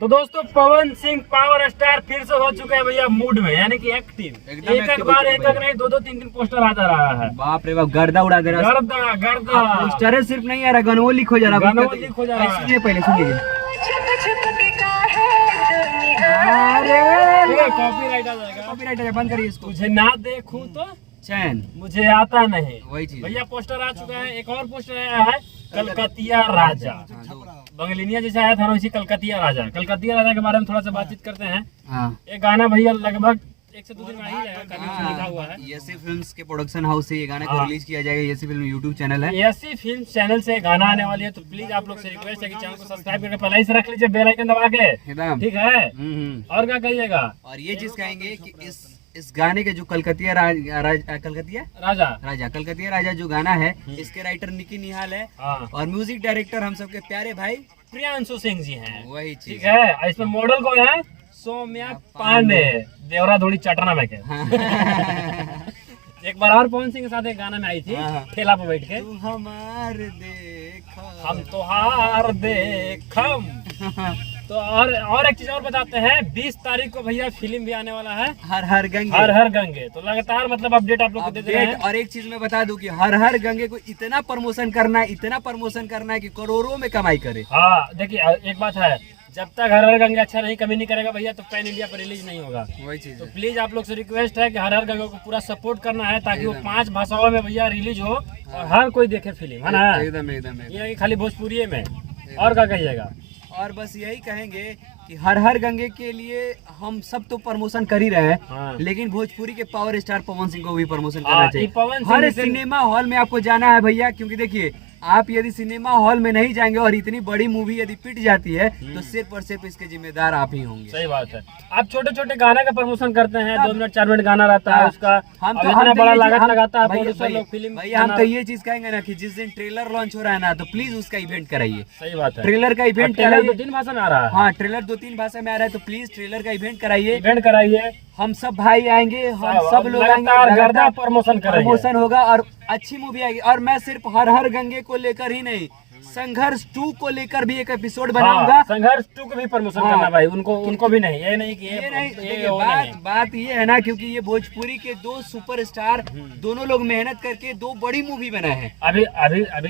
तो दोस्तों Pawan Singh power star फिर से हो चुका है भैया मूड में, यानी कि एक्टिव। एक बार एक नहीं, दो तीन पोस्टर आता रहा है। बाप रे बाप, गर्दा उड़ा दे रहा है। गर्दा पोस्टर सिर्फ नहीं आ रहा, गनवो लीक हो जा रहा है। सुनिए पहले सुनिए। कॉपीराइट आ जाएगा, कॉपीराइट है, बंद करिए इसको। तुझे ना देखूं तो चैन मुझे आता नहीं, वही चीज भैया। पोस्टर आ चुका है, एक और पोस्टर आया है, कलकतिया राजा। बंगलिनिया जैसे आया था ना, उसी कलकतिया राजा। कलकतिया राजा के बारे में थोड़ा सा बातचीत करते हैं। ये गाना भैया लगभग 1 से 2 दिन में ही जाएगा, लिखा हुआ है। यसी फिल्म्स के प्रोडक्शन हाउस से ये गाने को रिलीज किया जाएगा। यसी फिल्म यूट्यूब चैनल है, यसी फिल्म चैनल से गाना आने वाली है। तो प्लीज आप लोग से रिक्वेस्ट है कि चैनल को सब्सक्राइब करके पहले ही से रख लीजिए, बेल आइकन दबा के, ठीक है। और क्या कहिएगा? और ये चीज कहेंगे कि इस गाने के जो कलकतिया राजा जो गाना है, इसके राइटर निकी निहाल है और म्यूजिक डायरेक्टर हम सबके प्यारे भाई प्रियांशु सिंह जी हैं। वही ठीक है। इसमें मॉडल कौन है? सौम्या पांडे, देवरा धोड़ी चटना में के। एक बार और पवन सिंह के साथ एक गाना में आई थी, ठेला पे बैठ के, तू हमार देख हम तोहार देखम। तो और एक चीज और बताते हैं, 20 तारीख को भैया फिल्म भी आने वाला है, हर हर गंगे। हर हर गंगे। तो लगातार मतलब अपडेट आप लोग को देते हैं। और एक चीज मैं बता दूं कि हर हर गंगे को इतना प्रमोशन करना है कि करोड़ों में कमाई करे। हाँ देखिए, एक बात है, जब तक हर हर गंगे अच्छा नहीं कमी नहीं करेगा भैया, तो पैन इंडिया पर रिलीज नहीं होगा। वही चीज तो प्लीज आप लोग से रिक्वेस्ट है कि हर हर गंगे को पूरा सपोर्ट करना है, ताकि वो 5 भाषाओं में भैया रिलीज हो और हर कोई देखे फिल्म, है ना? एकदम ये खाली भोजपुरी में। और क्या कहिएगा? और बस यही कहेंगे कि हर हर गंगे के लिए हम सब तो प्रमोशन कर ही रहे हैं, लेकिन भोजपुरी के पावर स्टार पवन सिंह को भी प्रमोशन करना चाहिए। हर सिनेमा हॉल में आपको जाना है भैया, क्योंकि देखिए आप यदि सिनेमा हॉल में नहीं जाएंगे और इतनी बड़ी मूवी यदि पिट जाती है, तो सिर्फ और सिर्फ इसके जिम्मेदार आप ही होंगे। सही बात है। आप छोटे छोटे गाने का प्रमोशन करते हैं, 2 मिनट 4 मिनट गाना रहता है उसका, हम तो बड़ा लागत लगाता है फिल्म। भैया हम तो ये चीज कहेंगे ना कि जिस दिन ट्रेलर लॉन्च हो रहा है ना, तो प्लीज उसका इवेंट कराइए। सही बात है। ट्रेलर का इवेंट, ट्रेलर 2-3 भाषा में आ रहा है। हाँ, ट्रेलर 2-3 भाषा में आ रहा है, तो प्लीज ट्रेलर का इवेंट कराइए। हम सब भाई आएंगे, हम सब लोग आएंगे, गर्दा प्रमोशन होगा और अच्छी मूवी आएगी। और मैं सिर्फ हर हर गंगे को लेकर ही नहीं, संघर्ष 2 को लेकर भी एक एपिसोड बनाऊंगा। संघर्ष 2 को भी प्रमोशन करना भाई, उनको भी नहीं, ये नहीं कि ये नहीं। बात ये है ना, क्योंकि ये भोजपुरी के 2 सुपरस्टार, दोनों लोग मेहनत करके 2 बड़ी मूवी बनाए हैं। अभी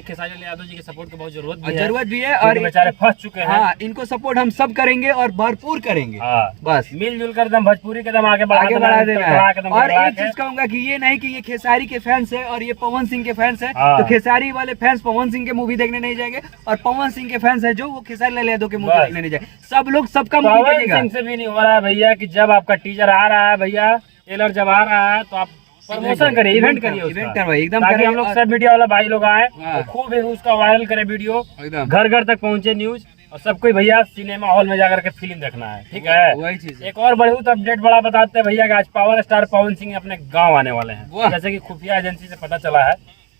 खेसारी लाल यादव जी की सपोर्ट की बहुत जरूरत भी है और बेचारे फंस चुके हैं। हाँ, इनको सपोर्ट हम सब करेंगे और भरपूर करेंगे। बस मिलजुल कर एकदम भोजपुरी के दम आगे बढ़ा देना। और एक चीज कहूंगा कि ये नहीं कि ये खेसारी के फैंस है और ये पवन सिंह के फैंस है, तो खेसारी वाले फैंस पवन सिंह के मूवी देखने नहीं जाएंगे, और पवन सिंह के फैंस है जो वो खेसारी लाल यादव के मूवी देखने नहीं जाएंगे। सब लोग सबका मूवी देखेगा। पवन सिंह से भी नहीं हो रहा है भैया कि जब आपका टीजर आ रहा है भैया, ट्रेलर जब आ रहा है, तो आप प्रमोशन करिए, इवेंट करवाइए एकदम, ताकि हम लोग सब मीडिया वाला भाई लोग आए, खूब उसका वायरल करे वीडियो, घर घर तक पहुंचे न्यूज, और सबको भैया सिनेमा हॉल में जाकर के फिल्म देखना है। ठीक है। वही चीज। एक और बड़ी अपडेट बड़ा बताते हैं भैया कि आज पावर स्टार पवन सिंह अपने गाँव आने वाले हैं, जैसे की खुफिया एजेंसी से पता चला है।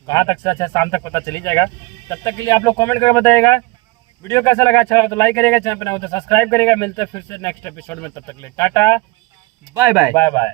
कहाँ तक सच है, शाम तक पता चली जाएगा। तब तक के लिए आप लोग कमेंट करके बताइएगा वीडियो कैसा लगा। अच्छा लगा तो लाइक करिएगा, चैनल पर नया हो तो सब्सक्राइब करिएगा। मिलते हैं फिर से नेक्स्ट एपिसोड में, तब तक के लिए टाटा, बाय बाय।